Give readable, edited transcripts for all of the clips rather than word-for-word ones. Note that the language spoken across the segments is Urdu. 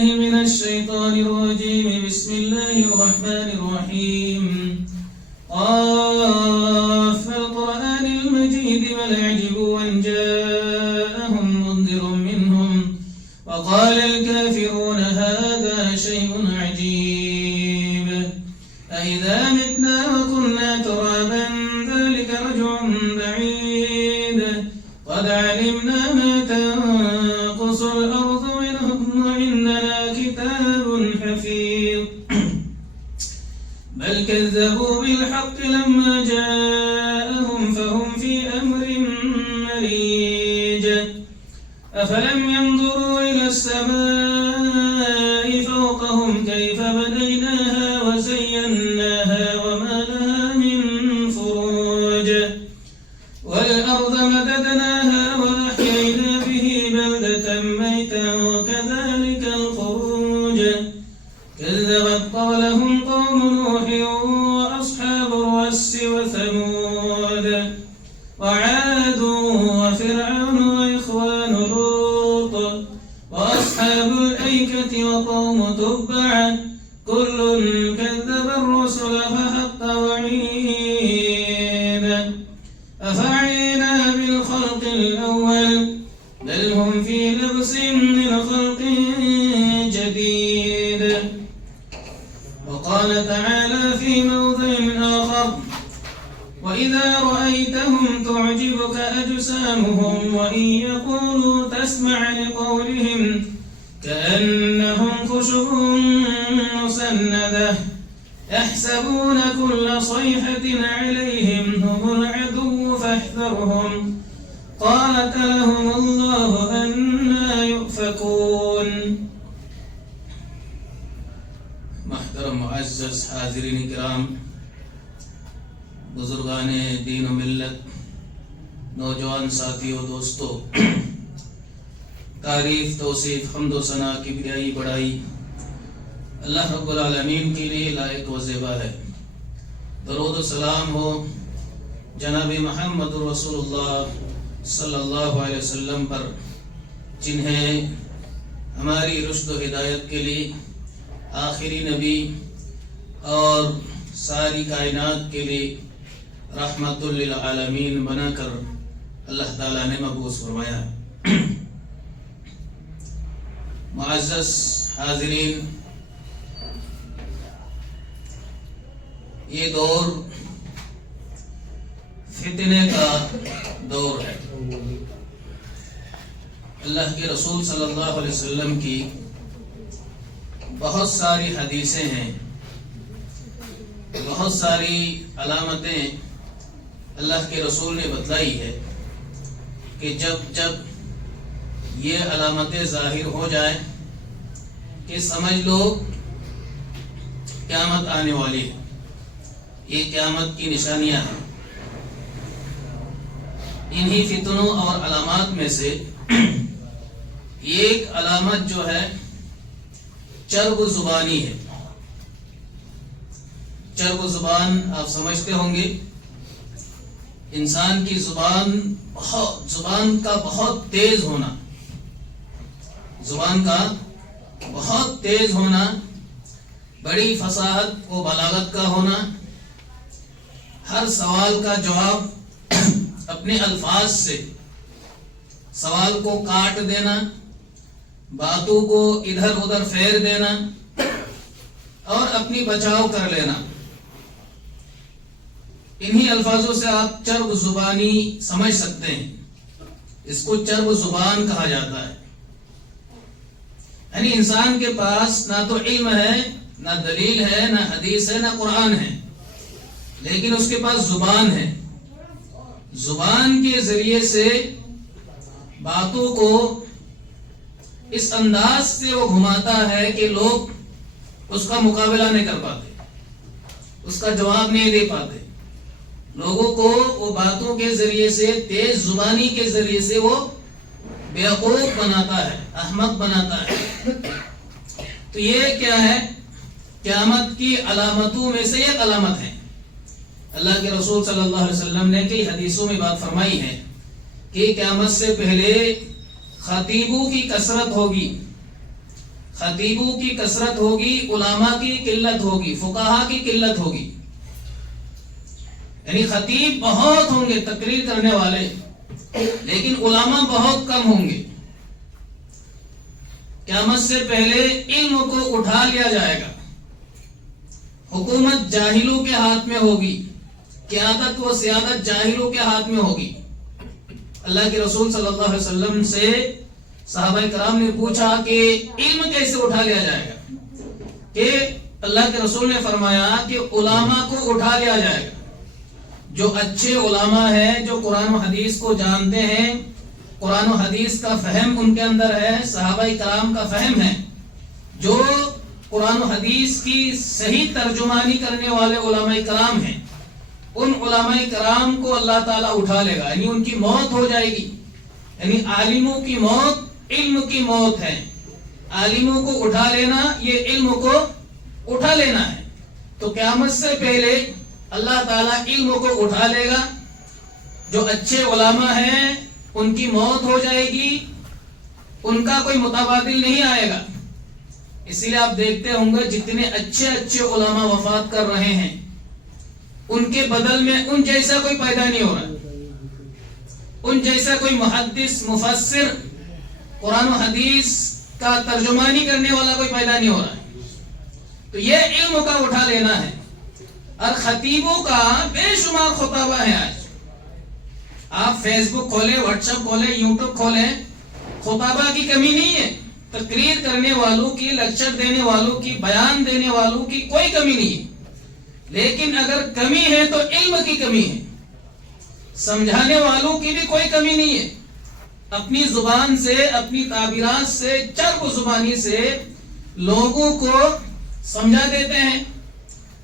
بالله من الشيطان الرجيم. بسم الله الرحمن الرحيم. قاف القرآن المجيد بل عجبوا أن جاءهم منذر منهم وقال الكافرون هذا شيء عجيب. أإذا متنا وكنا ترابا ذلك رجع بعيد. قد علمنا ما تنقص الأرض منهم وعندنا كتاب حفيظ. بل كذبوا بالحق لما جاءهم فهم في أمر مريج. أفلم ينظروا إلى السماء فوقهم كيف بنيناها وزيناها وما لها من فروج. والأرض مددناها وأحيينا به بلدة ميتا وكذلك الخروج. كذبت قبلهم قوم نوح وأصحاب الرس وثمود وعاد وفرعون وإخوان لوط وأصحاب الأيكة وقوم تبع كل كذب الرسل فحق وعيد. أفعينا بالخلق الأول بل هم في لبس من خلق جديد. وقال تعالى في موضع آخر وإذا رأيتهم تعجبك أجسامهم وإن يقولوا تسمع لقولهم كأنهم خشب مسندة يحسبون كل صيحة عليهم هم العدو فاحذرهم قاتلهم الله أنى يؤفكون. محترم معزز حاضرین کرام، بزرگان دین و ملت، نوجوان ساتھیوں، دوستو، تعریف، توصیف، حمد و ثنا، کبریائی، بڑائی اللہ رب العالمین کے لیے لائق و زیبا ہے. درود و سلام ہو جناب محمد رسول اللہ صلی اللہ علیہ وسلم پر، جنہیں ہماری رشد و ہدایت کے لیے آخری نبی اور ساری کائنات کے لیے رحمت للعالمین بنا کر اللہ تعالیٰ نے مبعوث فرمایا ہے. معزز حاضرین، یہ دور فتنے کا دور ہے. اللہ کے رسول صلی اللہ علیہ وسلم کی بہت ساری حدیثیں ہیں، بہت ساری علامتیں اللہ کے رسول نے بتلائی ہے کہ جب جب یہ علامتیں ظاہر ہو جائیں کہ سمجھ لو قیامت آنے والی ہے. یہ قیامت کی نشانیاں ہیں. انہی فتنوں اور علامات میں سے ایک علامت جو ہے چرب زبانی ہے. چرب زبان آپ سمجھتے ہوں گے، انسان کی زبان کا بہت تیز ہونا، زبان کا بہت تیز ہونا، بڑی فصاحت و بلاغت کا ہونا، ہر سوال کا جواب اپنے الفاظ سے سوال کو کاٹ دینا، باتوں کو ادھر ادھر پھیر دینا اور اپنی بچاؤ کر لینا. انہی الفاظوں سے آپ چرب زبانی سمجھ سکتے ہیں. اس کو چرب زبان کہا جاتا ہے. یعنی انسان کے پاس نہ تو علم ہے، نہ دلیل ہے، نہ حدیث ہے، نہ قرآن ہے، لیکن اس کے پاس زبان ہے. زبان کے ذریعے سے باتوں کو اس انداز سے وہ گھماتا ہے کہ لوگ اس کا مقابلہ نہیں کر پاتے، اس کا جواب نہیں دے پاتے. لوگوں کو وہ باتوں کے ذریعے سے، تیز زبانی کے ذریعے سے وہ بیوقوف بناتا ہے، احمق بناتا ہے. تو یہ کیا ہے؟ قیامت کی علامتوں میں سے ایک علامت ہے. اللہ کے رسول صلی اللہ علیہ وسلم نے کئی حدیثوں میں بات فرمائی ہے کہ قیامت سے پہلے خطیبوں کی کثرت ہوگی. خطیبوں کی کثرت ہوگی، علماء کی قلت ہوگی، فقہا کی قلت ہوگی. یعنی خطیب بہت ہوں گے تقریر کرنے والے، لیکن علماء بہت کم ہوں گے. قیامت سے پہلے علم کو اٹھا لیا جائے گا، حکومت جاہلوں کے ہاتھ میں ہوگی، قیادت و سیادت جاہلوں کے ہاتھ میں ہوگی. اللہ کے رسول صلی اللہ علیہ وسلم سے صحابہ کرام نے پوچھا کہ علم کیسے اٹھا لیا جائے گا؟ کہ اللہ کے رسول نے فرمایا کہ علماء کو اٹھا لیا جائے گا. جو اچھے علماء ہیں، جو قرآن و حدیث کو جانتے ہیں، قرآن و حدیث کا فہم ان کے اندر ہے، صحابہ کرام کا فہم ہے، جو قرآن و حدیث کی صحیح ترجمانی کرنے والے علماء کرام ہیں، ان علماء کرام کو اللہ تعالیٰ اٹھا لے گا. یعنی ان کی موت ہو جائے گی. یعنی عالموں کی موت علم کی موت ہے. عالموں کو اٹھا لینا یہ علم کو اٹھا لینا ہے. تو قیامت سے پہلے اللہ تعالیٰ علم کو اٹھا لے گا. جو اچھے علماء ہیں ان کی موت ہو جائے گی، ان کا کوئی متبادل نہیں آئے گا. اسی لیے آپ دیکھتے ہوں گے جتنے اچھے اچھے علماء وفات کر رہے ہیں، ان کے بدل میں ان جیسا کوئی پیدا نہیں ہو رہا، ان جیسا کوئی محدث مفسر قرآن و حدیث کا ترجمانی کرنے والا کوئی پیدا نہیں ہو رہا ہے. تو یہ علم کا اٹھا لینا ہے. اور خطیبوں کا بے شمار خطبہ ہے. آج آپ فیس بک کھولیں، واٹس ایپ کھولیں، یوٹیوب کھولیں، خطبہ کی کمی نہیں ہے. تقریر کرنے والوں کی، لیکچر دینے والوں کی، بیان دینے والوں کی کوئی کمی نہیں ہے. لیکن اگر کمی ہے تو علم کی کمی ہے. سمجھانے والوں کی بھی کوئی کمی نہیں ہے. اپنی زبان سے، اپنی تعبیرات سے، چرب زبانی سے لوگوں کو سمجھا دیتے ہیں،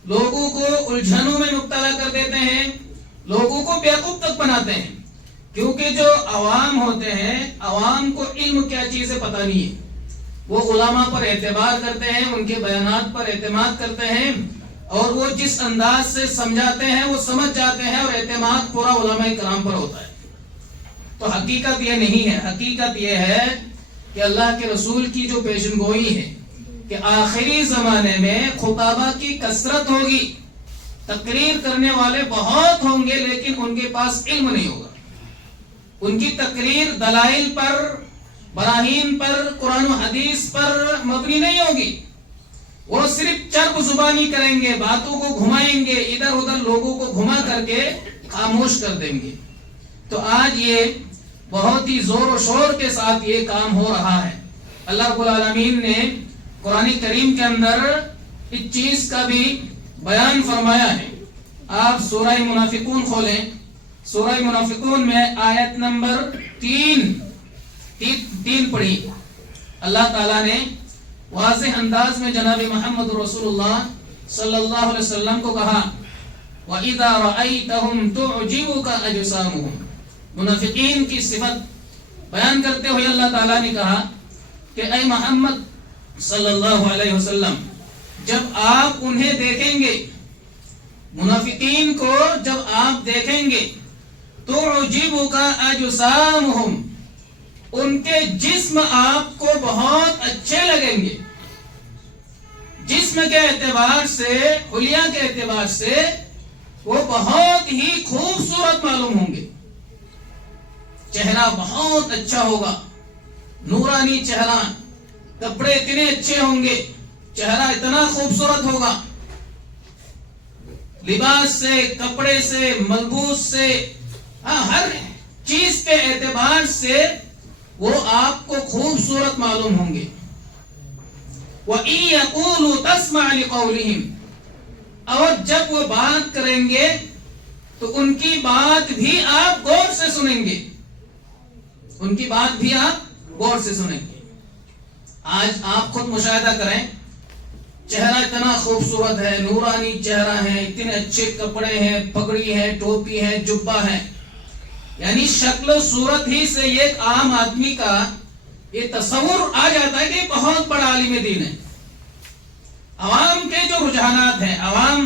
لوگوں کو الجھنوں میں مبتلا کر دیتے ہیں، لوگوں کو بیوقوف تک بناتے ہیں. کیونکہ جو عوام ہوتے ہیں، عوام کو علم کیا چیز ہے پتہ نہیں ہے. وہ علماء پر اعتبار کرتے ہیں، ان کے بیانات پر اعتماد کرتے ہیں، اور وہ جس انداز سے سمجھاتے ہیں وہ سمجھ جاتے ہیں، اور اعتماد پورا علماء کرام پر ہوتا ہے. تو حقیقت یہ نہیں ہے. حقیقت یہ ہے کہ اللہ کے رسول کی جو پیشن گوئی ہے کہ آخری زمانے میں خطابہ کی کثرت ہوگی، تقریر کرنے والے بہت ہوں گے، لیکن ان کے پاس علم نہیں ہوگا. ان کی تقریر دلائل پر، براہین پر، قرآن و حدیث پر مبنی نہیں ہوگی. وہ صرف چرب زبانی کریں گے، باتوں کو گھمائیں گے، ادھر ادھر لوگوں کو گھما کر کے خاموش کر دیں گے. تو آج یہ بہت ہی زور و شور کے ساتھ یہ کام ہو رہا ہے. اللہ رب العالمین نے قرآن کریم کے اندر اس چیز کا بھی بیان فرمایا ہے. آپ سورہ منافقون کھولیں. سورہ منافقون میں آیت نمبر 3 پڑھی. اللہ تعالیٰ نے واضح انداز میں جناب محمد رسول اللہ صلی اللہ علیہ وسلم کو کہا وَإِذَا رَأَيْتَهُمْ تُعْجِبُكَ أَجْسَامُهُمْ. منافقین کی صفت بیان کرتے ہوئے اللہ تعالیٰ نے کہا کہ اے محمد صلی اللہ علیہ وسلم، جب آپ انہیں دیکھیں گے، منافقین کو جب آپ دیکھیں گے، تُعْجِبُكَ أَجْسَامُهُمْ، ان کے جسم آپ کو بہت اچھے لگیں گے. جسم کے اعتبار سے، حلیہ کے اعتبار سے وہ بہت ہی خوبصورت معلوم ہوں گے. چہرہ بہت اچھا ہوگا، نورانی چہرہ، کپڑے اتنے اچھے ہوں گے، چہرہ اتنا خوبصورت ہوگا. لباس سے، کپڑے سے، ملبوس سے، ہر چیز کے اعتبار سے وہ آپ کو خوبصورت معلوم ہوں گے. وَإِن يَقُولُوا تَسْمَعْ لِقَوْلِهِمْ، اور جب وہ بات کریں گے تو ان کی بات بھی آپ غور سے سنیں گے. ان کی بات بھی آپ غور سے سنیں گے. آج آپ خود مشاہدہ کریں، چہرہ اتنا خوبصورت ہے، نورانی چہرہ ہے، اتنے اچھے کپڑے ہیں، پگڑی ہے، ٹوپی ہے، جبہ ہے. یعنی شکل و صورت ہی سے ایک عام آدمی کا یہ تصور آ جاتا ہے کہ بہت بڑا عالم دین ہے. عوام کے جو رجحانات ہیں، عوام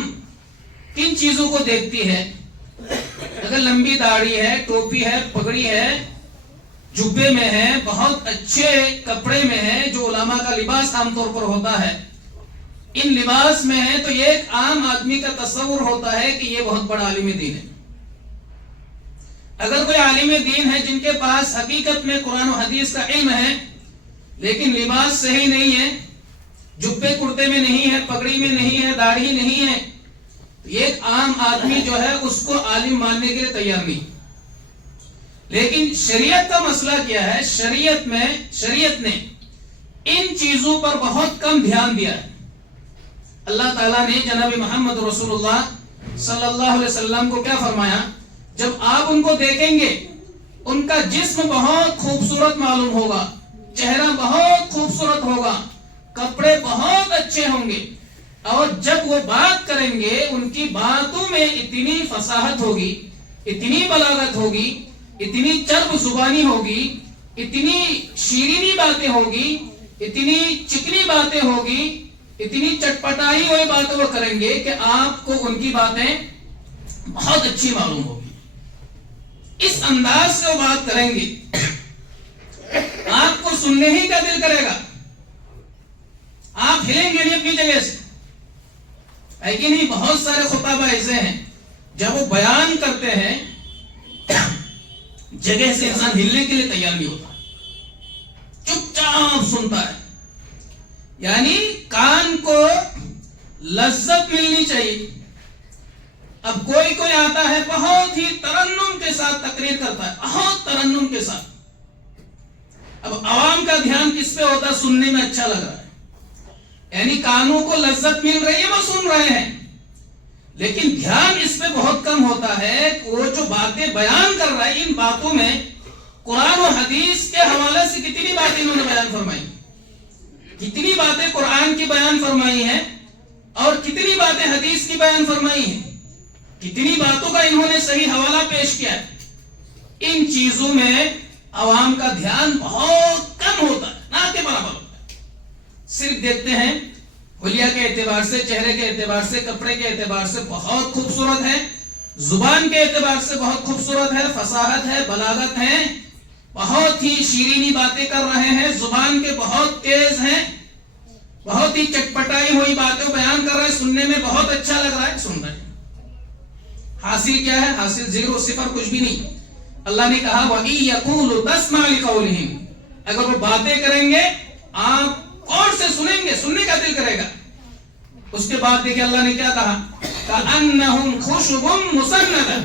کن چیزوں کو دیکھتی ہے؟ اگر لمبی داڑھی ہے، ٹوپی ہے، پگڑی ہے، جبے میں ہیں، بہت اچھے کپڑے میں ہیں، جو علماء کا لباس عام طور پر ہوتا ہے، ان لباس میں ہیں، تو یہ ایک عام آدمی کا تصور ہوتا ہے کہ یہ بہت بڑا عالم دین ہے۔ اگر کوئی عالم دین ہے جن کے پاس حقیقت میں قرآن و حدیث کا علم ہے لیکن لباس صحیح نہیں ہے، جبے کرتے میں نہیں ہے، پگڑی میں نہیں ہے، داڑھی نہیں ہے، یہ ایک عام آدمی جو ہے اس کو عالم ماننے کے لیے تیار نہیں۔ لیکن شریعت کا مسئلہ کیا ہے؟ شریعت نے ان چیزوں پر بہت کم دھیان دیا ہے۔ اللہ تعالیٰ نے جناب محمد رسول اللہ صلی اللہ علیہ وسلم کو کیا فرمایا؟ جب آپ ان کو دیکھیں گے ان کا جسم بہت خوبصورت معلوم ہوگا، چہرہ بہت خوبصورت ہوگا، کپڑے بہت اچھے ہوں گے، اور جب وہ بات کریں گے ان کی باتوں میں اتنی فصاحت ہوگی، اتنی بلاغت ہوگی، اتنی چرب زبانی ہوگی، اتنی شیرینی باتیں ہوگی، اتنی چکنی باتیں ہوگی، اتنی چٹپٹائی ہوئی باتیں وہ کریں گے کہ آپ کو ان کی باتیں بہت اچھی معلوم ہوگی۔ اس انداز سے وہ بات کریں گے، آپ کو سننے ہی کا دل کرے گا، آپ ہلیں گے نہیں اپنی جگہ سے، ہے کہ نہیں؟ بہت سارے خطبہ ایسے ہیں جب وہ بیان کرتے ہیں جگہ سے انسان ہلنے کے لیے تیار نہیں ہوتا، چپ چاپ سنتا ہے۔ یعنی کان کو لذت ملنی چاہیے۔ اب کوئی آتا ہے بہت ہی ترنم کے ساتھ تقریر کرتا ہے، بہت ترنم کے ساتھ، اب عوام کا دھیان کس پہ ہوتا ہے؟ سننے میں اچھا لگ رہا ہے، یعنی کانوں کو لذت مل رہی ہے، وہ سن رہے ہیں، لیکن دھیان اس پہ بہت کم ہوتا ہے کہ وہ جو باتیں بیان کر رہا ہے ان باتوں میں قرآن و حدیث کے حوالے سے کتنی باتیں انہوں نے بیان فرمائی، کتنی باتیں قرآن کی بیان فرمائی ہیں اور کتنی باتیں حدیث کی بیان فرمائی ہیں، کتنی باتوں کا انہوں نے صحیح حوالہ پیش کیا ہے۔ ان چیزوں میں عوام کا دھیان بہت کم ہوتا ہے، نہ کے برابر ہوتا ہے۔ صرف دیکھتے ہیں حلیہ کے اعتبار سے، چہرے کے اعتبار سے، کپڑے کے اعتبار سے بہت خوبصورت ہے، زبان کے اعتبار سے بہت خوبصورت ہے، فصاحت ہے، بلاغت ہے، بہت ہی شیرینی باتیں کر رہے ہیں، زبان کے بہت تیز ہیں، بہت ہی چٹپٹائی ہوئی باتیں بیان کر رہے ہیں، سننے میں بہت اچھا لگ رہا ہے، سن رہے ہیں۔ حاصل کیا ہے؟ حاصل زیرو، صفر، کچھ بھی نہیں۔ اللہ نے کہا وَإِن يَقُولُ تَسْمَعْ لِقَوْلِهِمْ، اگر وہ باتیں کریں گے آپ اور سے سنیں گے، سننے کا دل کرے گا۔ اس کے بعد دیکھیں اللہ نے کیا کہا؟ كَأَنَّهُمْ خُشُبٌ مُّسَنَّدَةٌ،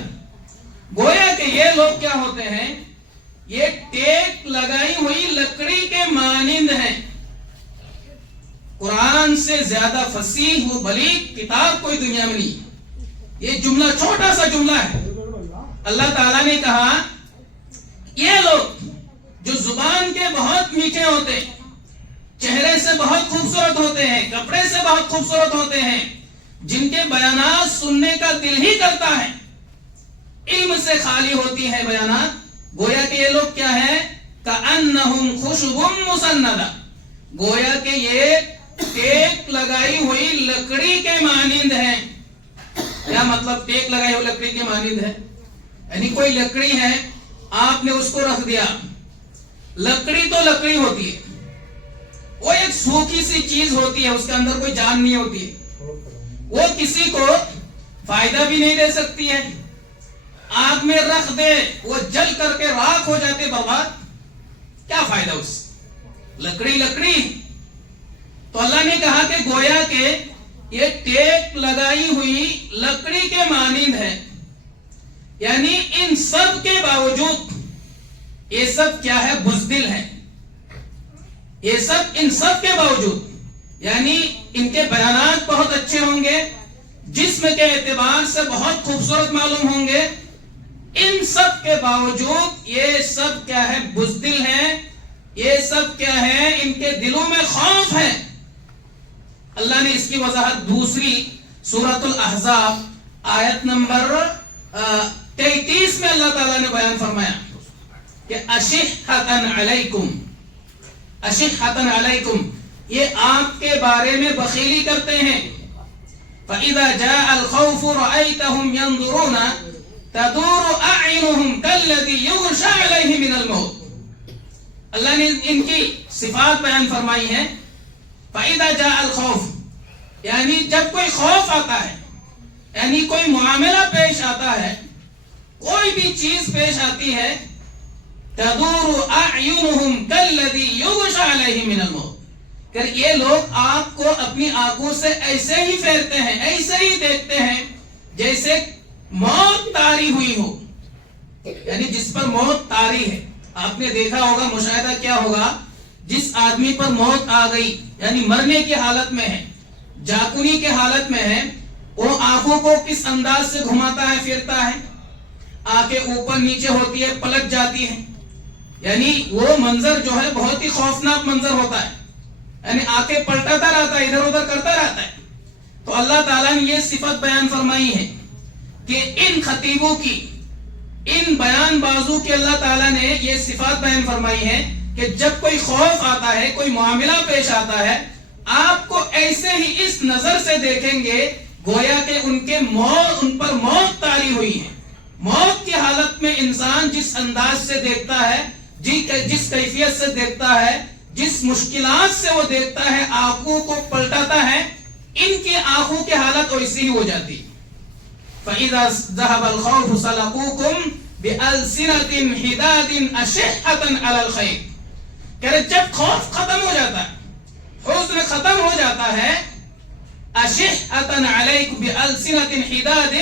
گویا کہ یہ لوگ کیا ہوتے ہیں؟ یہ ٹیک لگائی ہوئی لکڑی کے مانند ہیں۔ قرآن سے زیادہ فصیح و بلیغ کتاب کوئی دنیا میں نہیں۔ یہ جملہ چھوٹا سا جملہ ہے، اللہ تعالیٰ نے کہا یہ لوگ جو زبان کے بہت میٹھے ہوتے ہیں، چہرے سے بہت خوبصورت ہوتے ہیں، کپڑے سے بہت خوبصورت ہوتے ہیں، جن کے بیانات سننے کا دل ہی کرتا ہے، علم سے خالی ہوتی ہے بیانات، گویا کہ یہ لوگ کیا ہے؟ کَأَنَّهُمْ خُشُبٌ مُّسَنَّدَةٌ، گویا کہ یہ ٹیک لگائی ہوئی لکڑی کے مانند ہیں۔ کیا مطلب ٹیک لگائی ہوئی لکڑی کے مانند ہے؟ یعنی کوئی لکڑی ہے، آپ نے اس کو رکھ دیا، لکڑی تو لکڑی ہوتی ہے، وہ ایک سوکھی سی چیز ہوتی ہے، اس کے اندر کوئی جان نہیں ہوتی ہے، وہ کسی کو فائدہ بھی نہیں دے سکتی ہے، آگ میں رکھ دے وہ جل کر کے راکھ ہو جاتے، برباد، کیا فائدہ اس سے؟ لکڑی۔ تو اللہ نے کہا کہ گویا کہ یہ ٹیک لگائی ہوئی لکڑی کے مانند ہے، یعنی ان سب کے باوجود یہ سب کیا ہے؟ بزدل ہے۔ یہ سب ان سب کے باوجود، یعنی ان کے بیانات بہت اچھے ہوں گے، جسم کے اعتبار سے بہت خوبصورت معلوم ہوں گے، ان سب کے باوجود یہ سب کیا ہے؟ بزدل ہیں، یہ سب کیا ہے؟ ان کے دلوں میں خوف ہے۔ اللہ نے اس کی وضاحت دوسری سورۃ الاحزاب آیت نمبر 33 میں اللہ تعالیٰ نے بیان فرمایا کہ اشحۃ علیکم، یہ آپ کے بارے میں بخیلی کرتے ہیں۔ فَإِذَا جَاءَ الْخَوْفُ رَأَيْتَهُمْ يَنظُرُونَ تَدُورُ أَعْيُنُهُمْ كَالَّذِي يُغْشَىٰ عَلَيْهِ مِنَ الْمَوْتِ، اللہ نے ان کی صفات بیان فرمائی ہے. فَإِذَا جَاءَ الْخَوْفُ یعنی جب کوئی خوف آتا ہے، یعنی کوئی معاملہ پیش آتا ہے، کوئی بھی چیز پیش آتی ہے، تَدُورُ أَعْيُنُهُمْ كَالَّذِي يُغْشَى عَلَيْهِ مِنَ الْمَوْتِ کہ یہ لوگ آپ کو اپنی آنکھوں سے ایسے ہی پھیرتے ہیں، ایسے ہی دیکھتے ہیں جیسے موت طاری ہوئی ہو، یعنی جس پر موت طاری ہے. آپ نے دیکھا ہوگا، مشاہدہ کیا ہوگا، جس آدمی پر موت آ گئی یعنی مرنے کی حالت میں ہے، جاکنی کی حالت میں ہے، وہ آنکھوں کو کس انداز سے گھماتا ہے، پھرتا ہے، آنکھیں اوپر نیچے ہوتی ہے، پلٹ جاتی ہے. یعنی وہ منظر جو ہے بہت ہی خوفناک منظر ہوتا ہے، یعنی آنکھیں پلٹاتا رہتا ہے، ادھر ادھر کرتا رہتا ہے. تو اللہ تعالیٰ نے یہ صفت بیان فرمائی ہے کہ ان خطیبوں کی، ان بیان بازوں کی اللہ تعالیٰ نے یہ صفات بیان فرمائی ہے کہ جب کوئی خوف آتا ہے، کوئی معاملہ پیش آتا ہے، آپ کو ایسے ہی اس نظر سے دیکھیں گے گویا کہ ان پر موت طاری ہوئی ہے. موت کی حالت میں انسان جس انداز سے دیکھتا ہے، جس کیفیت سے دیکھتا ہے، جس مشکلات سے وہ دیکھتا ہے، آنکھوں کو پلٹاتا ہے، ان کی آنکھوں کی حالت ویسی ہی ہو جاتی. فَإِذَا ذَهَبَ الْخَوْفُ سَلَقُوكُمْ بِأَلْسِنَةٍ حِدَادٍ أَشِحَّةً عَلَى الْخَيْرِ کہ جب خوف ختم ہو جاتا ہے، حزن ختم ہو جاتا ہے، أَشِحَّةً عَلَيْكُمْ بِأَلْسِنَةٍ حِدَادٍ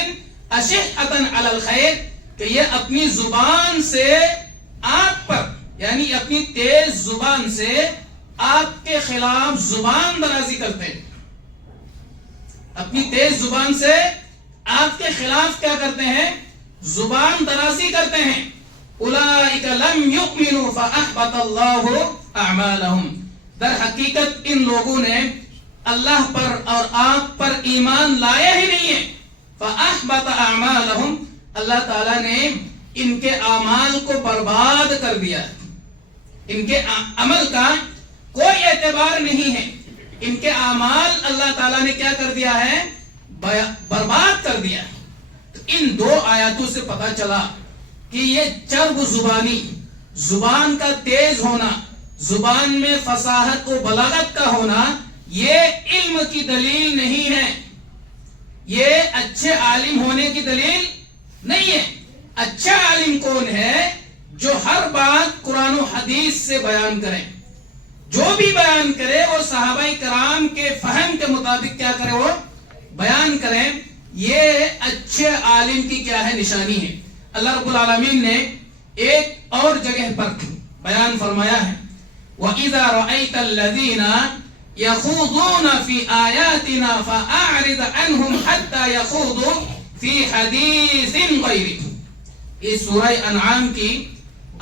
أَشِحَّةً عَلَى الْخَيْرِ کہ یہ اپنی زبان سے آپ پر، یعنی اپنی تیز زبان سے آپ کے خلاف زبان درازی کرتے ہیں. اپنی تیز زبان سے آپ کے خلاف کیا کرتے ہیں؟ زبان درازی کرتے ہیں. اولئک لم یؤمنوا فاحبط اللہ اعمالهم در حقیقت ان لوگوں نے اللہ پر اور آپ پر ایمان لایا ہی نہیں ہے. فاحبط اعمالهم اللہ تعالیٰ نے ان کے اعمال کو برباد کر دیا. ان کے عمل کا کوئی اعتبار نہیں ہے. ان کے اعمال اللہ تعالیٰ نے کیا کر دیا ہے؟ برباد کر دیا. تو ان دو آیاتوں سے پتا چلا کہ یہ چرب زبانی، زبان کا تیز ہونا، زبان میں فصاحت و بلاغت کا ہونا، یہ علم کی دلیل نہیں ہے، یہ اچھے عالم ہونے کی دلیل نہیں ہے. اچھا عالم کون ہے؟ جو ہر بات قرآن و حدیث سے بیان کرے، جو بھی بیان کرے وہ صحابہ کرام کے فہم کے مطابق کیا کرے، وہ بیان کریں. یہ اچھے عالم کی کیا ہے؟ نشانی ہے. اللہ رب العالمین نے ایک اور جگہ پر بیان فرمایا ہے وَإِذَا رَأَيْتَ الَّذِينَ يَخُوضُونَ فِي آيَاتِنَا فَأَعْرِضْ عَنْهُمْ حَتَّى يَخُوضُوا فِي حَدِيثٍ غَيْرِهِ. اس سورہ انعام کی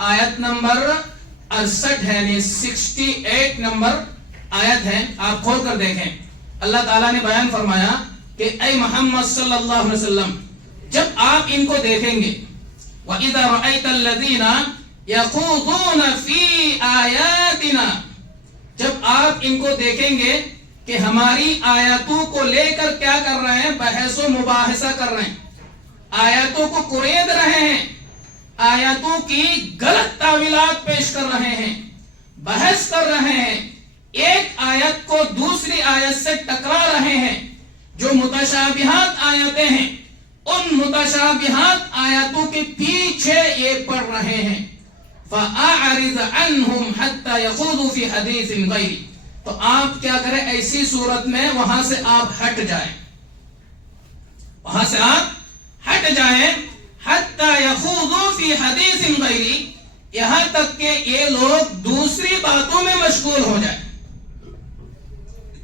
آیت نمبر 68 ہے، یعنی 68 نمبر آیت ہے. آپ کھول کر دیکھیں. اللہ تعالیٰ نے بیان فرمایا کہ اے محمد صلی اللہ علیہ وسلم، جب آپ ان کو دیکھیں گے، وَإِذَا رَأَيْتَ الَّذِينَ يَخُوضُونَ فِي آيَاتِنَا، جب آپ ان کو دیکھیں گے کہ ہماری آیاتوں کو لے کر کیا کر رہے ہیں؟ بحث و مباحثہ کر رہے ہیں، آیاتوں کو قرید رہے ہیں، آیاتوں کی غلط تعویلات پیش کر رہے ہیں، بحث کر رہے ہیں، ایک آیت کو دوسری آیت سے ٹکرا رہے ہیں. جو متشابہات آیتیں ہیں، ان متشابہات آیاتوں کے پیچھے یہ پڑھ رہے ہیں. فَأَعْرِضْ عَنْهُمْ حَتَّى يَخُوضُوا فِي حَدِيثٍ غَيْرِهِ. تو آپ کیا کریں؟ ایسی صورت میں وہاں سے آپ ہٹ جائیں، وہاں سے آپ ہٹ جائیں. حَتَّى يَخُوضُوا فِي حَدِيثٍ غَيْرِهِ یہاں تک کہ یہ لوگ دوسری باتوں میں مشغول ہو جائیں،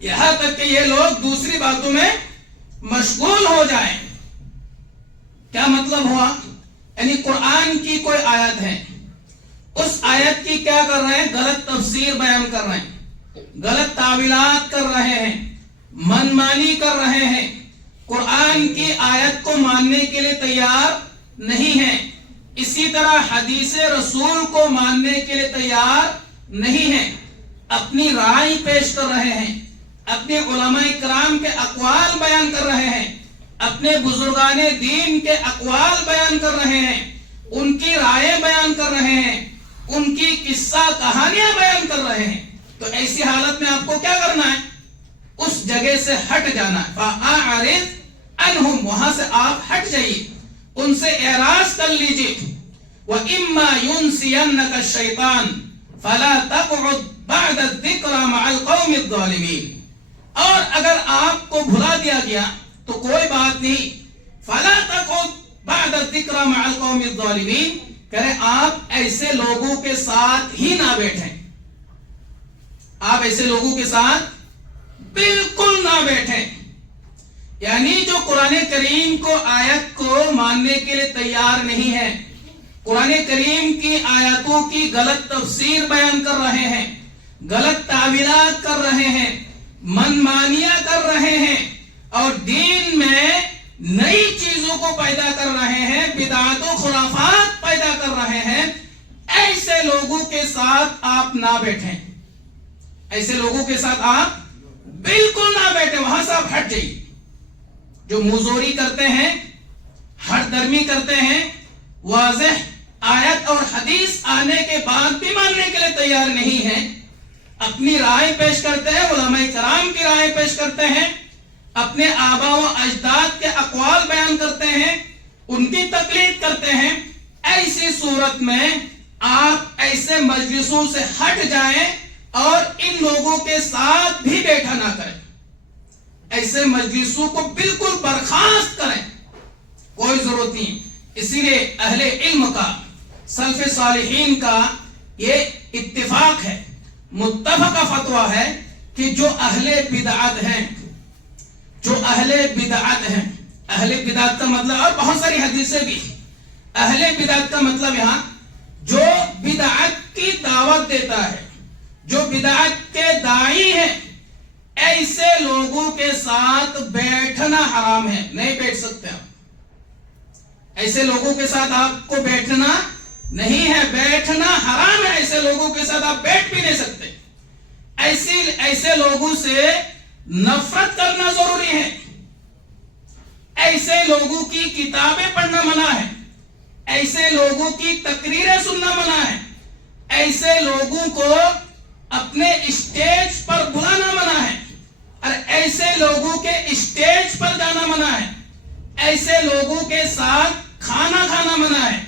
یہاں تک کہ یہ لوگ دوسری باتوں میں مشغول ہو جائیں. کیا مطلب ہوا؟ یعنی قرآن کی کوئی آیت ہے، اس آیت کی کیا کر رہے ہیں؟ غلط تفسیر بیان کر رہے ہیں، غلط تعویلات کر رہے ہیں، من مانی کر رہے ہیں، قرآن کی آیت کو ماننے کے لیے تیار نہیں ہیں. اسی طرح حدیث رسول کو ماننے کے لیے تیار نہیں ہیں، اپنی رائے پیش کر رہے ہیں، اپنے علماء کرام کے اقوال بیان کر رہے ہیں، اپنے بزرگان دین کے اقوال بیان کر رہے ہیں، ان کی رائے بیان کر رہے ہیں. ان کی قصہ کہانیاں بیان کر رہے ہیں، تو ایسی حالت میں آپ کو کیا کرنا ہے؟ اس جگہ سے ہٹ جانا ہے. فَأَعْرِضْ عَنْهُمْ، وہاں سے آپ ہٹ جائیے، ان سے اعراض کر لیجیے. وَإِمَّا يُنْسِيَنَّكَ الشَّيْطَانُ فَلَا تَقْعُدْ بَعْدَ الذِّكْرَى مَعَ الْقَوْمِ الظَّالِمِينَ. اور اگر آپ کو بھلا دیا گیا تو کوئی بات نہیں. فَلَا تَقْعُدْ بَعْدَ الذِّكْرَى مَعَ الْقَوْمِ الظَّالِمِينَ، کہ آپ ایسے لوگوں کے ساتھ ہی نہ بیٹھیں. آپ ایسے لوگوں کے ساتھ بالکل نہ بیٹھیں. یعنی جو قرآن کریم کو آیت کو ماننے کے لیے تیار نہیں ہے، قرآن کریم کی آیاتوں کی غلط تفسیر بیان کر رہے ہیں، غلط تعبیرات کر رہے ہیں، من مانیاں کر رہے ہیں، اور دین میں نئی چیزوں کو پیدا کر رہے ہیں، بدعات و خرافات پیدا کر رہے ہیں، ایسے لوگوں کے ساتھ آپ نہ بیٹھیں. ایسے لوگوں کے ساتھ آپ بالکل نہ بیٹھیں، وہاں سے آپ ہٹ جائیے. جو مزوری کرتے ہیں، ہٹ درمی کرتے ہیں، واضح آیت اور حدیث آنے کے بعد بھی ماننے کے لیے تیار نہیں ہیں، اپنی رائے پیش کرتے ہیں، علماء کرام کی رائے پیش کرتے ہیں، اپنے آبا و اجداد کے اقوال بیان کرتے ہیں، ان کی تقلید کرتے ہیں. ایسی صورت میں آپ ایسے مجلسوں سے ہٹ جائیں اور ان لوگوں کے ساتھ بھی بیٹھا نہ کریں. ایسے مجلسوں کو بالکل برخاست کریں، کوئی ضرورت نہیں. اسی لیے اہل علم کا، سلف صالحین کا یہ اتفاق ہے، متفقہ فتویٰ ہے کہ جو اہل بدعت ہیں، جو اہل بدعت ہیں، اہل بدعت کا مطلب، اور بہت ساری حدیثیں بھی، اہل بدعت کا مطلب یہاں جو بدعت کی دعوت دیتا ہے، جو بدعت کے داعی ہیں، ایسے لوگوں کے ساتھ بیٹھنا حرام ہے. نہیں بیٹھ سکتے آپ. ایسے لوگوں کے ساتھ آپ کو بیٹھنا نہیں ہے، بیٹھنا حرام ہے. ایسے لوگوں کے ساتھ آپ بیٹھ بھی نہیں سکتے. ایسے لوگوں سے نفرت کرنا ضروری ہے. ایسے لوگوں کی کتابیں پڑھنا منع ہے، ایسے لوگوں کی تقریریں سننا منع ہے، ایسے لوگوں کو اپنے اسٹیج پر بلانا منع ہے، اور ایسے لوگوں کے اسٹیج پر جانا منع ہے، ایسے لوگوں کے ساتھ کھانا کھانا منع ہے،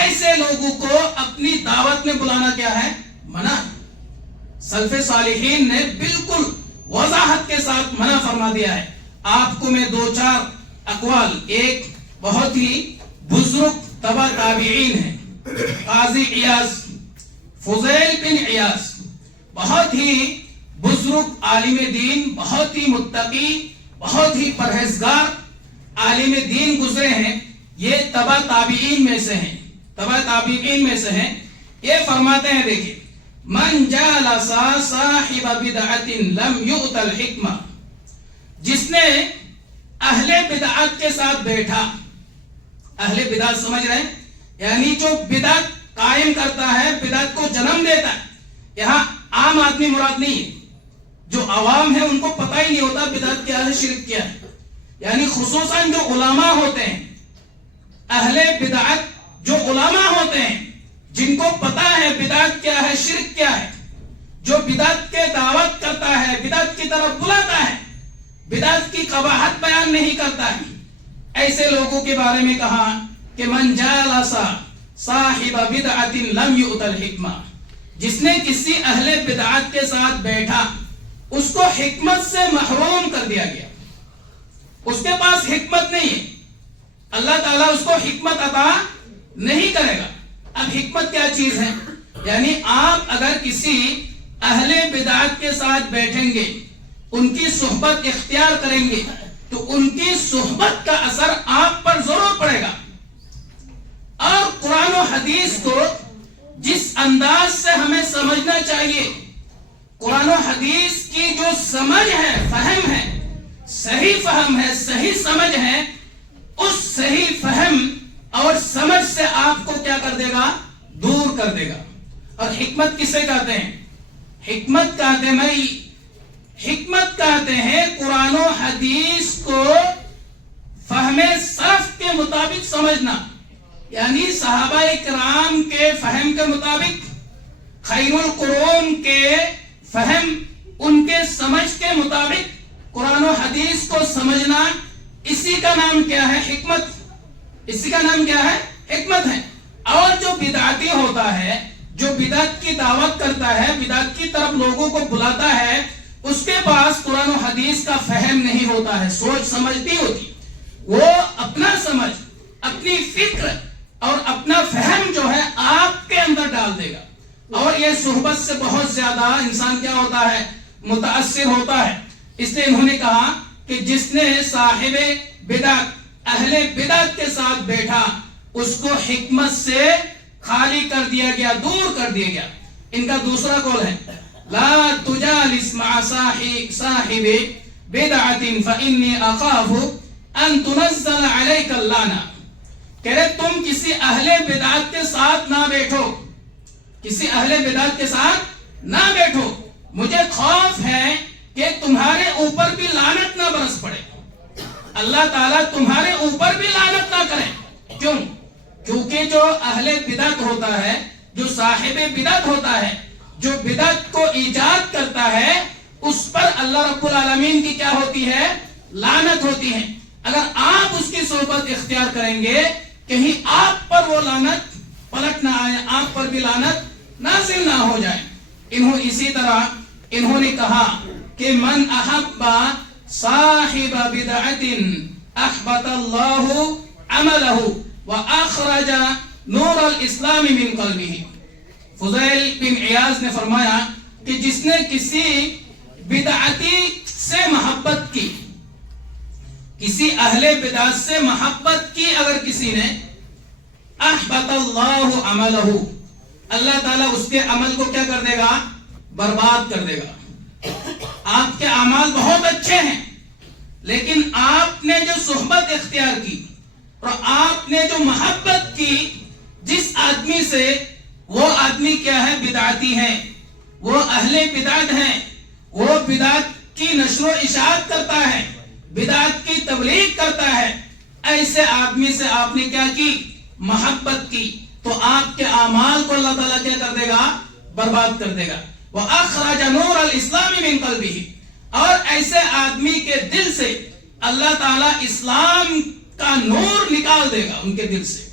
ایسے لوگوں کو اپنی دعوت میں بلانا کیا ہے؟ منع. سلف صالحین نے بالکل وضاحت کے ساتھ منع فرما دیا ہے. آپ کو میں دو چار اقوال، ایک بہت ہی بزرگ تبع تابعین ہیں، قاضی عیاض، فضیل بن عیاض، بہت ہی بزرگ عالم دین، بہت ہی متقی، بہت ہی پرہیزگار عالم دین گزرے ہیں. یہ تبع تابعین میں سے ہیں، تبع تابعین میں سے ہیں. یہ فرماتے ہیں، دیکھیں، من جالس صاحب بدعت لم یؤت الحکمہ، جس نے اہل بدعت کے ساتھ بیٹھا. اہل بدعت سمجھ رہے ہیں؟ یعنی جو بدعت قائم کرتا ہے، بدعت کو جنم دیتا ہے. یہاں عام آدمی مراد نہیں ہے، جو عوام ہے ان کو پتہ ہی نہیں ہوتا بدعت کیا ہے، شرک کیا ہے. یعنی خصوصاً جو علماء ہوتے ہیں، اہل بدعت جو علماء ہوتے ہیں، جن کو پتہ ہے بدعت کیا ہے، شرک کیا ہے، جو بدعت کے دعوت کرتا ہے، بدعت کی طرف بلاتا ہے، بدعت کی قباحت بیان نہیں کرتا ہے، ایسے لوگوں کے بارے میں کہا کہ من جالس صاحب بدعت لم یؤت الحکمہ، جس نے کسی اہل بدعت کے ساتھ بیٹھا، اس کو حکمت سے محروم کر دیا گیا. اس کے پاس حکمت نہیں ہے، اللہ تعالیٰ اس کو حکمت عطا نہیں کرے گا. اب حکمت کیا چیز ہے؟ یعنی آپ اگر کسی اہل بدعت کے ساتھ بیٹھیں گے، ان کی صحبت اختیار کریں گے، تو ان کی صحبت کا اثر آپ پر ضرور پڑے گا. اور قرآن و حدیث کو جس انداز سے ہمیں سمجھنا چاہیے، قرآن و حدیث کی جو سمجھ ہے، فہم ہے، صحیح فہم ہے، صحیح سمجھ ہے، اس صحیح فہم اور سمجھ سے آپ کو کیا کر دے گا؟ دور کر دے گا. اور حکمت کسے کہتے ہیں؟ حکمت کہتے ہیں قرآن و حدیث کو فہم سلف کے مطابق سمجھنا. یعنی صحابہ کرام کے فہم کے مطابق خیر القرون کے فہم، ان کے سمجھ کے مطابق قرآن و حدیث کو سمجھنا، اسی کا نام کیا ہے؟ حکمت. اسی کا نام کیا ہے؟ حکمت ہے. اور جو بدعتی ہوتا ہے، جو بدعت کی دعوت کرتا ہے، بدعت کی طرف لوگوں کو بلاتا ہے، اس کے پاس قرآن و حدیث کا فہم نہیں ہوتا ہے، سوچ سمجھ نہیں ہوتی. وہ اپنا سمجھ، اپنی فکر اور اپنا فہم جو ہے آپ کے اندر ڈال دے گا، اور یہ صحبت سے بہت زیادہ انسان کیا ہوتا ہے؟ متاثر ہوتا ہے. اس لیے انہوں نے کہا کہ جس نے صاحب بدعت، اہل بدعت کے ساتھ بیٹھا، اس کو حکمت سے خالی کر دیا گیا، دور کر دیا گیا. ان کا دوسرا قول ہے لا تجالس مع صاحب بدعت فإني أخاف ان تنزل عليك اللعنة. کہہ رہے تم کسی اہل بدعت کے ساتھ نہ بیٹھو، کسی اہل بدعت کے ساتھ نہ بیٹھو، مجھے خوف ہے کہ تمہارے اوپر بھی لعنت نہ برس پڑے، اللہ تعالیٰ تمہارے اوپر بھی لعنت نہ کرے. کیوں؟ کیونکہ جو اہل بدعت ہوتا ہے، جو صاحب بدعت ہوتا ہے، جو بدعت کو ایجاد کرتا ہے، اس پر اللہ رب العالمین کی کیا ہوتی ہے؟ لعنت ہوتی ہے. اگر آپ اس کی صحبت اختیار کریں گے، کہیں آپ پر وہ لعنت پلٹ نہ آئے، آپ پر بھی لعنت نازل نہ ہو جائے. اسی طرح انہوں نے کہا کہ من احب صاحب بدعت احبط اللہ عملہ واخرج نور الاسلام من قلبہ. فضیل بن عیاض نے فرمایا کہ جس نے کسی بدعتی سے محبت کی، کسی اہل بدعت سے محبت کی اگر کسی نے، احبط اللہ عملہ، اللہ تعالیٰ اس کے عمل کو کیا کر دے گا؟ برباد کر دے گا. آپ کے اعمال بہت اچھے ہیں، لیکن آپ نے جو صحبت اختیار کی اور آپ نے جو محبت کی جس آدمی سے، وہ آدمی کیا ہے؟ بدعتی ہے، وہ اہل بدعت ہیں، وہ بدعت کی نشر و اشاعت کرتا ہے، بدعت کی تبلیغ کرتا ہے. ایسے آدمی سے آپ نے کیا کی؟ محبت کی، تو آپ کے اعمال کو اللہ تعالیٰ کیا کر دے گا؟ برباد کر دے گا. وَأَخْرَجَ نُورَ الْإِسْلَامِ مِنْ قَلْبِهِ، اور ایسے آدمی کے دل سے اللہ تعالیٰ اسلام کا نور نکال دے گا، ان کے دل سے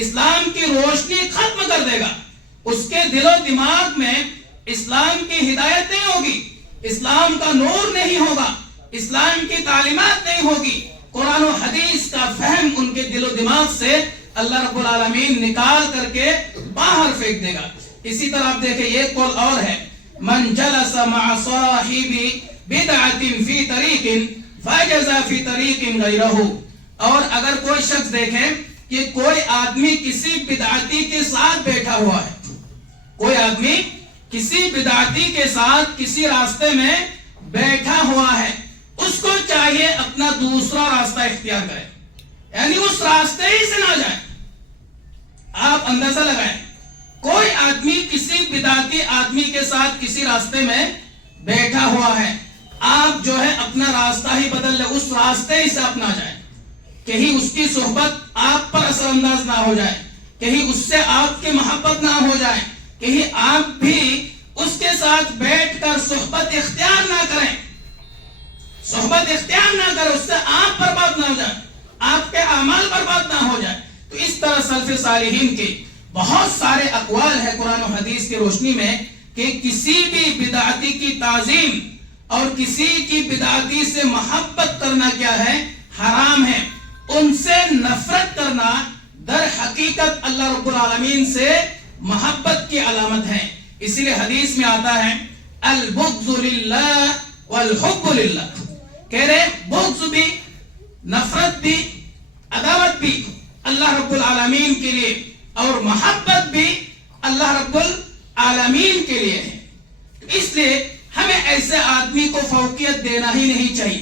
اسلام کی روشنی ختم کر دے گا. اس کے دل و دماغ میں اسلام کی ہدایت نہیں ہوگی، اسلام کا نور نہیں ہوگا، اسلام کی تعلیمات نہیں ہوگی، قرآن و حدیث کا فہم ان کے دل و دماغ سے اللہ رب العالمین نکال کر کے باہر پھینک دے گا. اسی طرح آپ دیکھیں ایک قول اور ہے، من جلس مع صاحب بدعت فی طریق فجز فی طریق غیرہ. اور اگر کوئی شخص دیکھیں کہ کوئی آدمی کسی بدعتی کے ساتھ بیٹھا ہوا ہے، کوئی آدمی کسی بدعتی کے ساتھ کسی راستے میں بیٹھا ہوا ہے، اس کو چاہیے اپنا دوسرا راستہ اختیار کرے، یعنی اس راستے ہی سے نہ جائے. آپ اندازہ لگائیں، کوئی آدمی کسی بدعتی آدمی کے ساتھ کسی راستے میں بیٹھا ہوا ہے، آپ جو ہے اپنا راستہ ہی بدل لیں، اس راستے ہی سے آپ نہ جائیں، کہیں اس کی صحبت آپ پر اثر انداز نہ ہو جائے، کہیں اس سے آپ کی محبت نہ ہو جائے، کہیں آپ بھی اس کے ساتھ بیٹھ کر صحبت اختیار نہ کریں، صحبت اختیار نہ کریں، اس سے آپ برباد نہ ہو جائے، آپ کے اعمال برباد نہ ہو جائے. تو اس طرح سلف صالحین کے بہت سارے اقوال ہے قرآن و حدیث کی روشنی میں کہ کسی بھی بدعتی کی تعظیم اور کسی کی بدعتی سے محبت کرنا کیا ہے؟ حرام ہے. ان سے نفرت کرنا در حقیقت اللہ رب العالمین سے محبت کی علامت ہے. اسی لیے حدیث میں آتا ہے البغض للہ والحب للہ، کہہ رہے بغض بھی، نفرت بھی، عداوت بھی اللہ رب العالمین کے لیے اور محبت بھی اللہ رب العالمین کے لیے ہے. اس لیے ہمیں ایسے آدمی کو فوقیت دینا ہی نہیں چاہیے،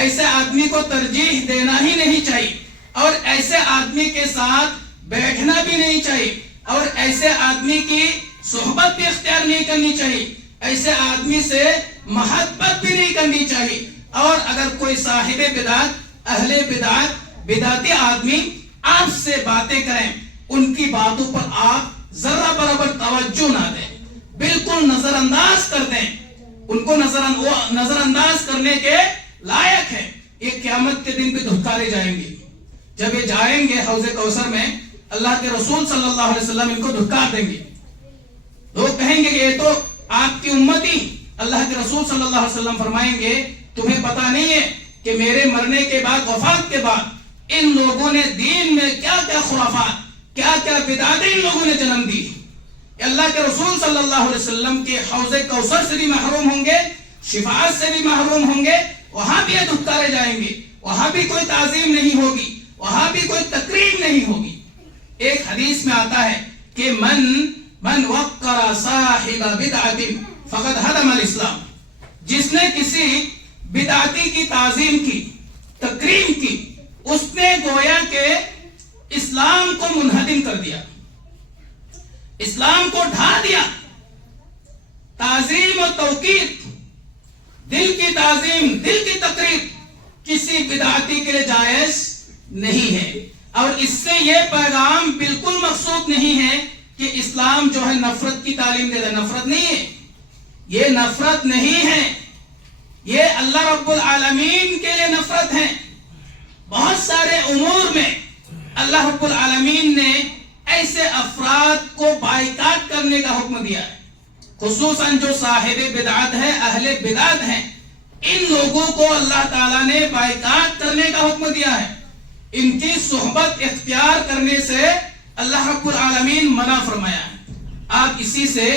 ایسے آدمی کو ترجیح دینا ہی نہیں چاہیے، اور ایسے آدمی کے ساتھ بیٹھنا بھی نہیں چاہیے، اور ایسے آدمی کی صحبت بھی اختیار نہیں کرنی چاہیے، ایسے آدمی سے محبت بھی نہیں کرنی چاہیے. اور اگر کوئی صاحب بدعت، اہل بدعت، بدعتی آدمی آپ سے باتیں کریں، ان کی باتوں پر آپ ذرہ برابر توجہ نہ دیں، بالکل نظر انداز کر دیں، ان کو نظر انداز کرنے کے لائق ہے، یہ قیامت کے دن پہ دھتکارے جائیں گے. جب یہ جائیں گے حوض کوثر میں، اللہ کے رسول صلی اللہ علیہ وسلم ان کو دھتکار دیں گے. لوگ کہیں گے کہ یہ تو آپ کی امتی. اللہ کے رسول صلی اللہ علیہ وسلم فرمائیں گے تمہیں پتا نہیں ہے کہ میرے مرنے کے بعد، وفات کے بعد ان لوگوں نے دین میں کیا کیا خرافات، کیا کیا بدعتیں ان لوگوں نے جنم دی. اللہ کے رسول صلی اللہ علیہ وسلم کے حوض کوثر سے بھی محروم ہوں گے، شفاعت سے بھی محروم ہوں گے. وہاں بھی یہ دھتکارے جائیں گے، وہاں بھی کوئی تعظیم نہیں ہوگی، وہاں بھی کوئی تقریب نہیں ہوگی. ایک حدیث میں آتا ہے کہ من وقر صاحب بدعت فقد ہدم الاسلام. جس نے کسی بدعتی کی تعظیم کی، تکریم کی، اس نے گویا کہ اسلام کو منہدم کر دیا، اسلام کو ڈھا دیا. تعظیم و توقیر، دل کی تعظیم، دل کی تقریب کسی بدعتی کے لیے جائز نہیں ہے. اور اس سے یہ پیغام بالکل مقصود نہیں ہے کہ اسلام جو ہے نفرت کی تعلیم دے رہا. نفرت نہیں ہے، یہ نفرت نہیں ہے، یہ اللہ رب العالمین کے لیے نفرت ہے. بہت سارے امور میں اللہ رب العالمین نے ایسے افراد کو بائیکاٹ کرنے کا حکم دیا ہے، خصوصاً جو صاحب بدعت ہے، اہل بدعت ہیں. ان لوگوں کو اللہ تعالیٰ نے بائیکاٹ کرنے کا حکم دیا ہے. ان کی صحبت اختیار کرنے سے اللہ رب العالمین منع فرمایا ہے. آپ اسی سے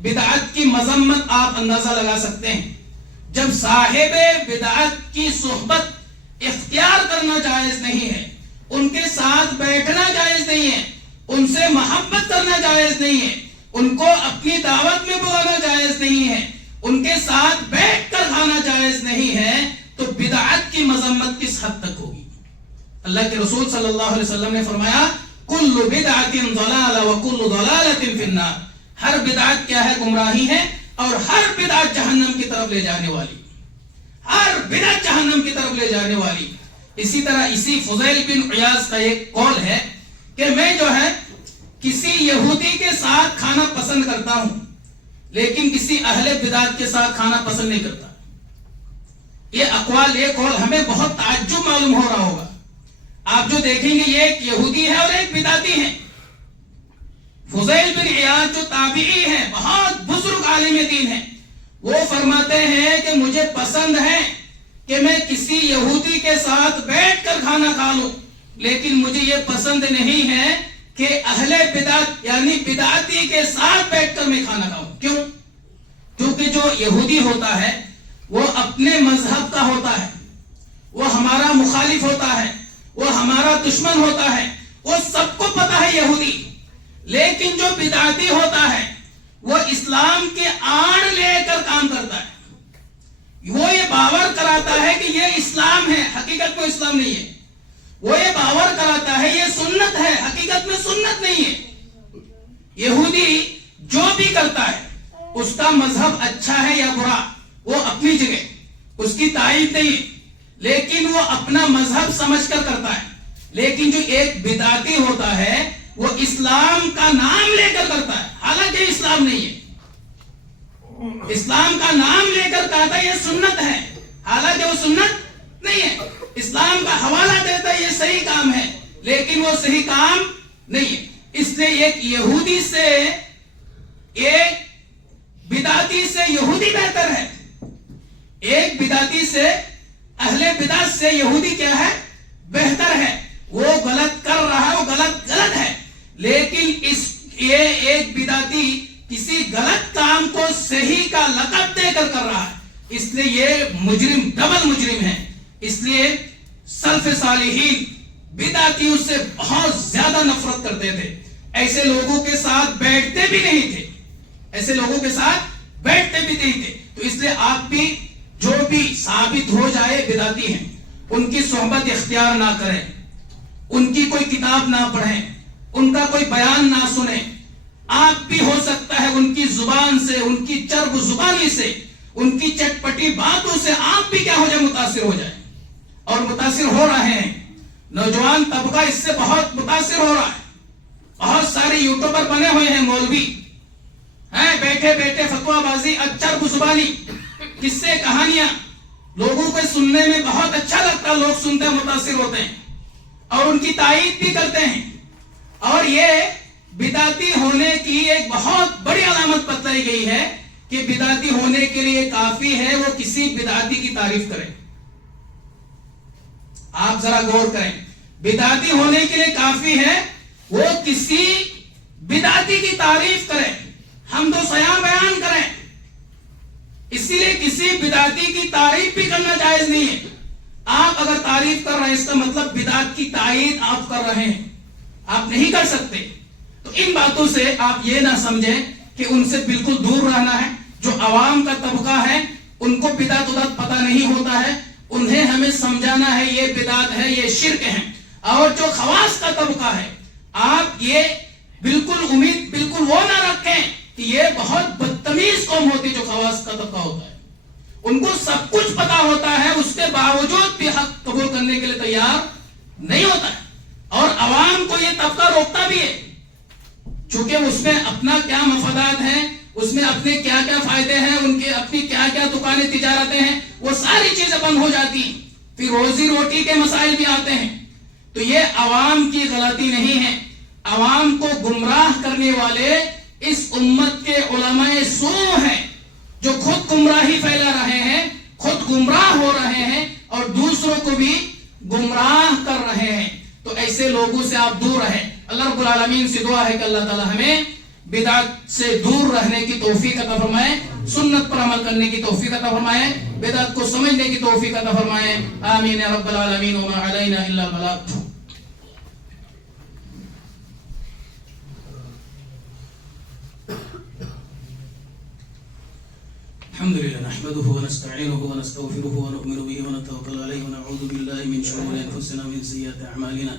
بدعت کی مذمت آپ اندازہ لگا سکتے ہیں. جب صاحب بدعت کی صحبت اختیار کرنا جائز نہیں ہے، ان کے ساتھ بیٹھنا جائز نہیں ہے، ان سے محبت کرنا جائز نہیں ہے، ان کو اپنی دعوت میں بلانا جائز نہیں ہے، ان کے ساتھ بیٹھ کر کھانا جائز نہیں ہے، تو بدعت کی مذمت کس حد تک ہوگی؟ اللہ کے رسول صلی اللہ علیہ وسلم نے فرمایا کل بدعت ضلالہ وکل ضلالۃ فی النار. ہر بدعت کیا ہے؟ گمراہی ہے، اور ہر بدعت جہنم کی طرف لے جانے والی، ہر بدعت جہنم کی طرف لے جانے والی. اسی طرح اسی فضیل بن عیاض کا ایک قول ہے کہ میں جو ہے کسی یہودی کے ساتھ کھانا پسند کرتا ہوں، لیکن کسی اہل بدعت کے ساتھ کھانا پسند نہیں کرتا. یہ اقوال، یہ قول ہمیں بہت تعجب معلوم ہو رہا ہوگا. آپ جو دیکھیں گے یہ ایک یہودی ہے اور ایک بدعتی ہے. فضیل بن عیاض جو تابعی ہیں، بہت بزرگ عالم دین ہیں، وہ فرماتے ہیں کہ مجھے پسند ہے کہ میں کسی یہودی کے ساتھ بیٹھ کر کھانا کھا لوں، لیکن مجھے یہ پسند نہیں ہے کہ اہل بدعت یعنی بدعتی کے ساتھ بیٹھ کر میں کھانا کھاؤں. کیوں؟ کیونکہ جو یہودی ہوتا ہے وہ اپنے مذہب کا ہوتا ہے، وہ ہمارا مخالف ہوتا ہے، وہ ہمارا دشمن ہوتا ہے، وہ سب کو پتا ہے یہودی. لیکن جو بدعتی ہوتا ہے وہ اسلام کے آڑ لے کر کام کرتا ہے. وہ یہ باور کراتا ہے کہ یہ اسلام ہے، حقیقت میں اسلام نہیں ہے. وہ یہ باور کراتا ہے یہ سنت ہے، حقیقت میں سنت نہیں ہے. یہودی جو بھی کرتا ہے اس کا مذہب اچھا ہے یا برا وہ اپنی جگہ، اس کی تائید نہیں ہے، لیکن وہ اپنا مذہب سمجھ کر کرتا ہے. لیکن جو ایک بدعتی ہوتا ہے وہ اسلام کا نام لے کر کرتا ہے، حالانکہ اسلام نہیں ہے. اسلام کا نام لے کر کہتا ہے یہ سنت ہے، حالانکہ وہ سنت نہیں ہے. اسلام کا حوالہ دیتا ہے یہ صحیح کام ہے، لیکن وہ صحیح کام نہیں ہے. اس لیے ایک یہودی سے، ایک بدعتی سے یہودی بہتر ہے. ایک بدعتی سے، اہل بدعت سے یہودی کیا ہے؟ بہتر ہے. وہ غلط کر رہا ہے، وہ غلط ہے، لیکن یہ ایک بدعتی کسی غلط کام کو صحیح کا لقب دے کر رہا ہے، اس لیے یہ مجرم، ڈبل مجرم ہے. اس لیے سلف صالحین بدعتیوں سے بہت زیادہ نفرت کرتے تھے، ایسے لوگوں کے ساتھ بیٹھتے بھی نہیں تھے، ایسے لوگوں کے ساتھ بیٹھتے بھی نہیں تھے. تو اس لیے آپ بھی جو بھی ثابت ہو جائے بدعتی ہیں ان کی صحبت اختیار نہ کریں، ان کی کوئی کتاب نہ پڑھیں، ان کا کوئی بیان نہ سنیں. آپ بھی ہو سکتا ہے ان کی زبان سے، ان کی چرب زبانی سے، ان کی چٹپٹی باتوں سے آپ بھی کیا ہو جائے؟ متاثر ہو جائے. اور متاثر ہو رہے ہیں، نوجوان طبقہ اس سے بہت متاثر ہو رہا ہے. بہت سارے یوٹیوبر بنے ہوئے ہیں مولوی، ہیں بیٹھے بیٹھے فتوا بازی، اچر گزبانی، قصے کہانیاں لوگوں کو سننے میں بہت اچھا لگتا، لوگ سنتے متاثر ہوتے ہیں اور ان کی تائید بھی کرتے ہیں. اور یہ بدعتی ہونے کی ایک بہت بڑی علامت بتائی گئی ہے کہ بدعتی ہونے کے لیے کافی ہے وہ کسی بدعتی کی تعریف کرے. آپ ذرا غور کریں، بدعتی ہونے کے لیے کافی ہے وہ کسی بدعتی کی تعریف کرے، حمد و ثنا بیان کریں. اسی لیے کسی بدعتی کی تعریف بھی کرنا جائز نہیں ہے. آپ اگر تعریف کر رہے ہیں اس کا مطلب بدعت کی تائید آپ کر رہے ہیں، آپ نہیں کر سکتے. تو ان باتوں سے آپ یہ نہ سمجھیں کہ ان سے بالکل دور رہنا ہے. جو عوام کا طبقہ ہے ان کو بدعت ودعت پتہ نہیں ہوتا ہے، انہیں ہمیں سمجھانا ہے یہ بدعت ہے، یہ شرک ہے. اور جو خواص کا طبقہ ہے آپ یہ بالکل امید بالکل وہ نہ رکھیں کہ یہ بہت بدتمیز قوم ہوتی جو خواص کا طبقہ ہوتا ہے. ان کو سب کچھ پتا ہوتا ہے، اس کے باوجود بھی حق قبول کرنے کے لیے تیار نہیں ہوتا ہے. اور عوام کو یہ طبقہ روکتا بھی ہے، چونکہ اس میں اپنا کیا مفادات ہیں، اس میں اپنے کیا کیا فائدے ہیں، ان کے اپنی کیا کیا دکانیں تجارتیں ہیں، وہ ساری چیزیں بند ہو جاتی ہیں. پھر روزی روٹی کے مسائل بھی آتے ہیں. تو یہ عوام کی غلطی نہیں ہے. عوام کو گمراہ کرنے والے اس امت کے علماء سو ہیں جو خود گمراہی پھیلا رہے ہیں، خود گمراہ ہو رہے ہیں اور دوسروں کو بھی گمراہ کر رہے ہیں. تو ایسے لوگوں سے آپ دور رہیں. اللہ رب العالمین سے دعا ہے کہ اللہ تعالی ہمیں بدعت سے دور رہنے کی توفیق عطا فرمائے، سنت پر عمل کرنے کی توفیق عطا فرمائے، بدعت کو سمجھنے کی توفیق عطا فرمائے. آمین یا رب العالمین. وما علینا الا البلاغ. الحمد لله نحمده ونستعينه ونستغفره ونؤمن به ونتوكل عليه ونعوذ بالله من شرور انفسنا ومن سيئات اعمالنا.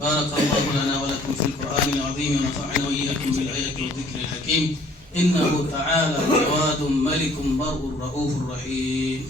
بارك الله لنا ولكم في القرآن العظيم ونفعنا وإياكم بالآيات والذكر الحكيم. إنه تعالى جواد ملك بر رؤوف رحيم.